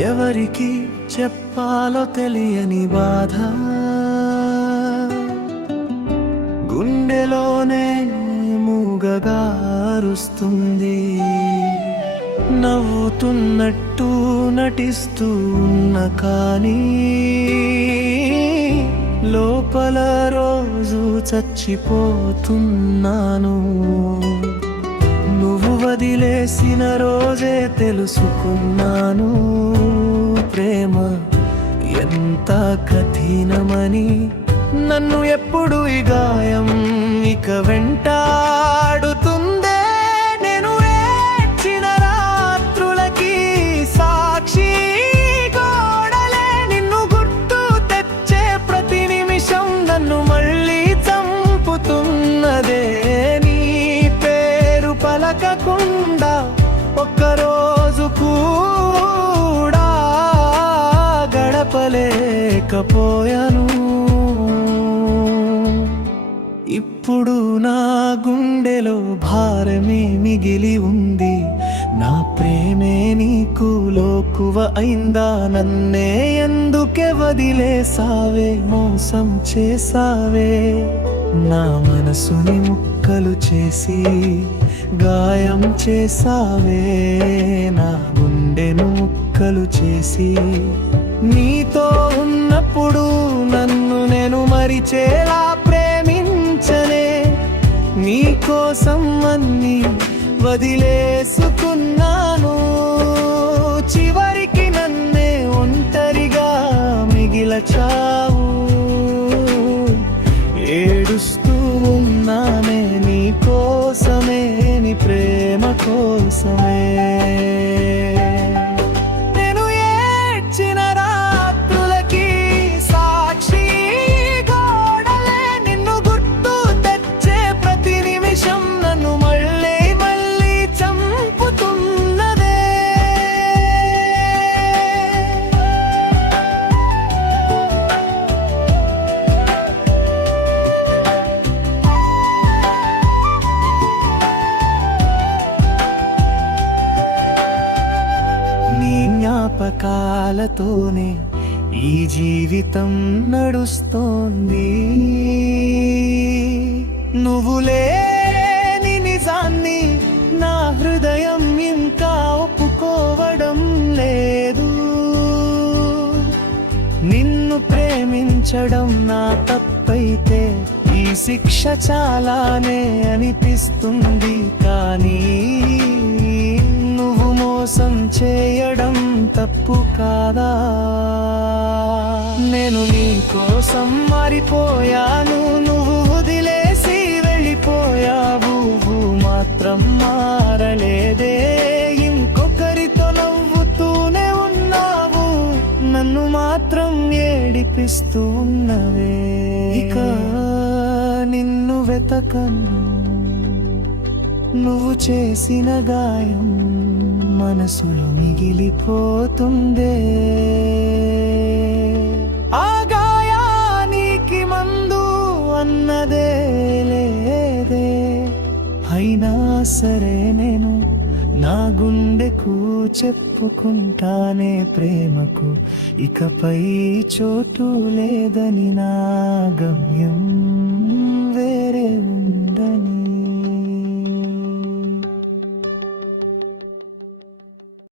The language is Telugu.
ఎవరికి చెప్పాలో తెలియని బాధ గుండెలోనే మూగగా అరుస్తుంది. నవ్వుతున్నట్టు నటిస్తూ ఉన్న కానీ లోపల రోజు చచ్చిపోతున్నాను. నువ్వు వదిలేసిన రోజే తెలుసుకున్నాను ప్రేమ ఎంత కఠినమని. నన్ను ఎప్పుడు ఈ గాయం ఇక వెంటాడుతుందే. నేను ఏడ్చిన రాత్రులకి సాక్షి గోడలే. నిన్ను గుర్తు తెచ్చే ప్రతి నిమిషం నన్ను మళ్ళీ చంపుతున్నదే. నీ పేరు పలకకుండా ఒక్కరోజు కూడా గడపలేకపోయాను. ఇప్పుడు నా గుండెలో భారమే మిగిలి ఉంది. నా ప్రేమే నీకు లోకువ అయిందా? నన్నే ఎందుకే వదిలేసావే, మోసం చేసావే. నా మనసుని ముక్కలు చేసి గాయం చేసావే. నా గుండెను ముక్కలు చేసి నీతో ఉన్నప్పుడు నన్ను నేను మరిచేలా ప్రేమించనే. నీకోసం అన్ని వదిలేసుకున్నాను. చివరికి నన్నే ఒంటరిగా మిగిలచావు. ఏడుస్తూ ఉన్నానే నీ కోసమే, నీ ప్రేమ కోసమే. జ్ఞాపకాలతోనే ఈ జీవితం నడుస్తోంది. నువ్వు లేని నిజాన్ని నా హృదయం ఇంకా ఒప్పుకోవడం లేదు. నిన్ను ప్రేమించడం నా తప్పైతే ఈ శిక్ష చాలానే అనిపిస్తుంది. కానీ నువ్వు మోసం చేయడం తప్పు కాదా? నేను నీ కోసం మారిపోయాను. నువ్వు వదిలేసి వెళ్ళిపోయావు. మాత్రం మారలేదే. ఇంకొకరితో నవ్వుతూనే ఉన్నావు. నన్ను మాత్రం ఏడిపిస్తూ ఉన్నవే. ఇక నిన్ను వెతకను. నువ్వు చేసిన గాయం మనసులో మిగిలిపోతుందే. ఆ గాయానికి మందు అన్నదే లేదే. అయినా సరే నేను నా గుండెకు చెప్పుకుంటానే ప్రేమకు ఇకపై చోటు లేదని. నా గమ్యం వేరే ఉందని.